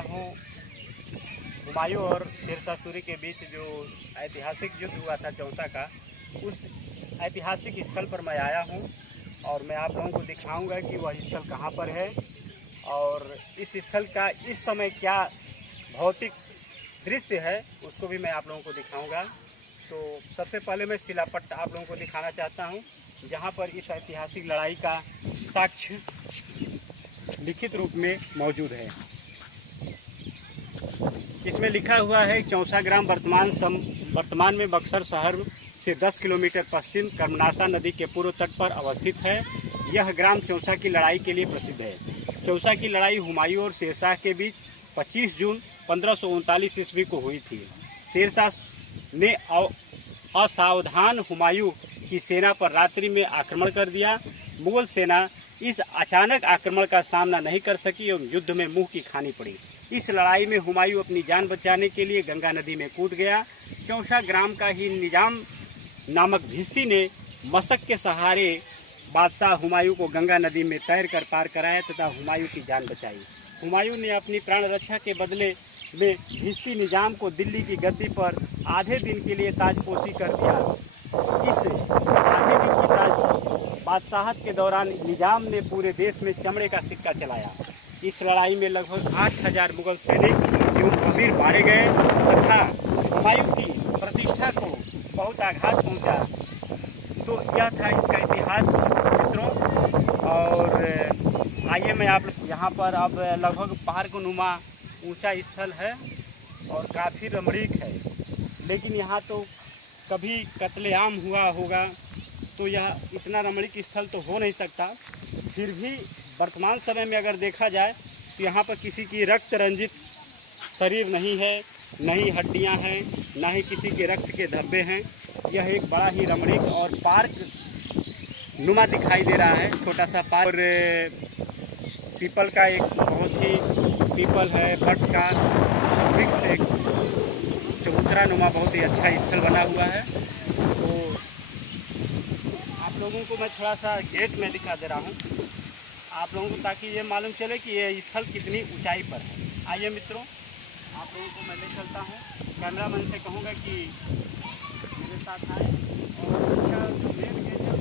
आया हूँ हुमायूं और शेरशाह सूरी के बीच जो ऐतिहासिक युद्ध हुआ था चौसा का, उस ऐतिहासिक स्थल पर मैं आया हूँ और मैं आप लोगों को दिखाऊंगा कि वह स्थल कहाँ पर है और इस स्थल का इस समय क्या भौतिक दृश्य है उसको भी मैं आप लोगों को दिखाऊंगा। तो सबसे पहले मैं शिलापट्ट आप लोगों को दिखाना चाहता हूँ जहाँ पर इस ऐतिहासिक लड़ाई का साक्ष्य लिखित रूप में मौजूद है। इसमें लिखा हुआ है चौसा ग्राम वर्तमान में बक्सर शहर से 10 किलोमीटर पश्चिम कर्मनाशा नदी के पूर्व तट पर अवस्थित है। यह ग्राम चौसा की लड़ाई के लिए प्रसिद्ध है। चौसा की लड़ाई हुमायूं और शेरशाह के बीच 25 जून 1539 ईस्वी को हुई थी। शेरशाह ने असावधान हुमायूं की सेना पर रात्रि में आक्रमण कर दिया। मुगल सेना इस अचानक आक्रमण का सामना नहीं कर सकी और युद्ध में मुंह की खानी पड़ी। इस लड़ाई में हुमायूं अपनी जान बचाने के लिए गंगा नदी में कूद गया। चौसा ग्राम का ही निजाम नामक भिस्ती ने मशक के सहारे बादशाह हुमायूं को गंगा नदी में तैरकर पार कराया तथा हुमायूं की जान बचाई। हुमायूं ने अपनी प्राण रक्षा के बदले में भिस्ती निजाम को दिल्ली की गद्दी पर आधे दिन के लिए ताजपोशी कर दिया। इस आधे दिन की ताज बादशाहत के दौरान निजाम ने पूरे देश में चमड़े का सिक्का चलाया। इस लड़ाई में लगभग 8000 मुगल सैनिक एवं अमीर मारे गए तथा हुमायूं की प्रतिष्ठा को बहुत आघात पहुंचा। तो यह था इसका इतिहास मित्रों। और आइए मैं आप यहाँ पर अब लगभग पार्क नुमा ऊंचा स्थल है और काफ़ी रमणीक है, लेकिन यहाँ तो कभी कत्लेआम हुआ होगा तो यह इतना रमणीक स्थल तो हो नहीं सकता। फिर भी वर्तमान समय में अगर देखा जाए तो यहाँ पर किसी की रक्त रंजित शरीर नहीं है, न ही हड्डियाँ हैं, न ही किसी के रक्त के धब्बे हैं। यह एक बड़ा ही रमणीक और पार्क नुमा दिखाई दे रहा है, छोटा सा पार्क। और पीपल का एक बहुत ही पीपल है, बट का वृक्ष एक चबूतरा नुमा बहुत ही अच्छा स्थल बना हुआ है। तो आप लोगों को मैं थोड़ा सा गेट में दिखा दे रहा हूँ आप लोगों को, ताकि ये मालूम चले कि ये स्थल कितनी ऊंचाई पर है। आइए मित्रों, आप लोगों को मैं ले चलता हूँ। कैमरामैन से कहूँगा कि मेरे साथ आए और इसका जो मेन गेट है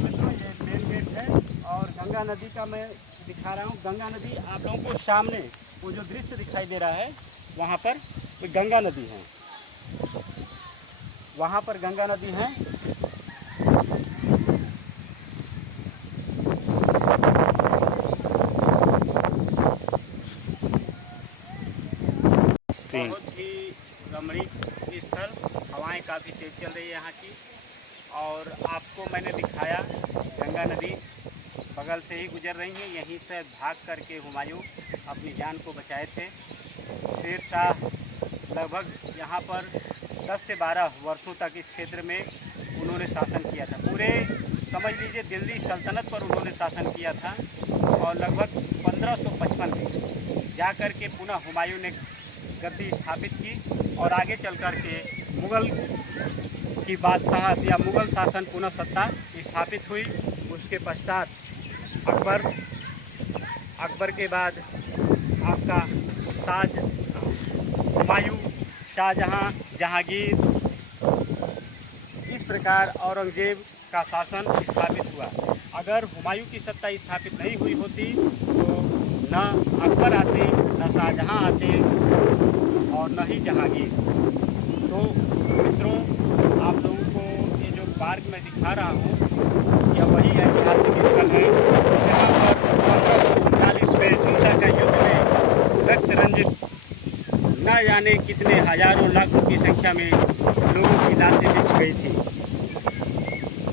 मित्रों, ये मेन गेट है। और गंगा नदी का मैं दिखा रहा हूँ। गंगा नदी आप लोगों को सामने वो जो दृश्य दिखाई दे रहा है वहाँ पर गंगा नदी है, वहाँ पर गंगा नदी है। बहुत ही रमणीक स्थल, हवाएं काफ़ी तेज चल रही है यहाँ की। और आपको मैंने दिखाया गंगा नदी बगल से ही गुजर रही है। यहीं से भाग करके हुमायूं अपनी जान को बचाए थे। शेरशाह लगभग यहाँ पर 10 से 12 वर्षों तक इस क्षेत्र में उन्होंने शासन किया था। पूरे समझ लीजिए दिल्ली सल्तनत पर उन्होंने शासन किया था। और लगभग 1555 में जा कर के पुनः हुमायूं ने गद्दी स्थापित की और आगे चल कर के मुग़ल की बादशाहत या मुग़ल शासन पुनः सत्ता स्थापित हुई। उसके पश्चात अकबर के बाद आपका हुमायूं, शाहजहां, जहांगीर, इस प्रकार औरंगजेब का शासन स्थापित हुआ। अगर हुमायूं की सत्ता स्थापित नहीं हुई होती तो न अकबर आते, न शाहजहां आते और न ही जहांगीर। तो मित्रों, आप लोगों को ये जो पार्क में दिखा रहा हूँ यह वही ऐतिहासिक स्थल है जहाँ पर 1539 में चौसा का युद्ध में रक्त रंजित न जाने कितने हजारों लाखों की संख्या में लोगों की लाशें बिछ गई थी।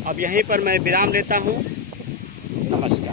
अब यहीं पर मैं विराम लेता हूँ। नमस्कार।